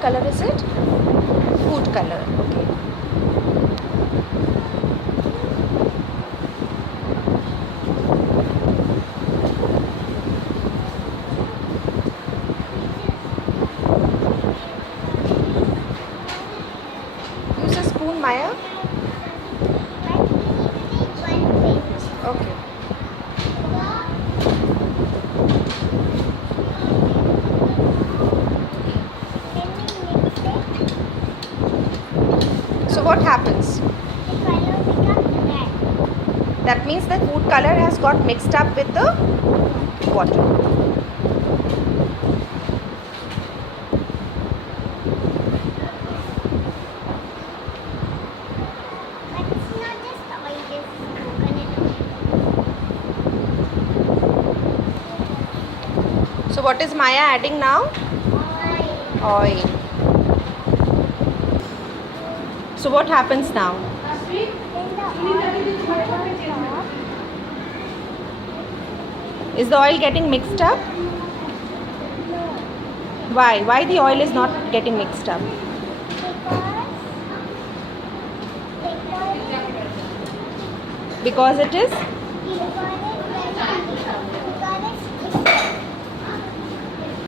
What color is it? Food color. Okay. Use a spoon, Maya. Okay. So what happens? That means the food color has got mixed up with the water. So what is Maya adding now? Oil. So what happens now? Is the oil getting mixed up? Why? Why the oil is not getting mixed up? Because it is?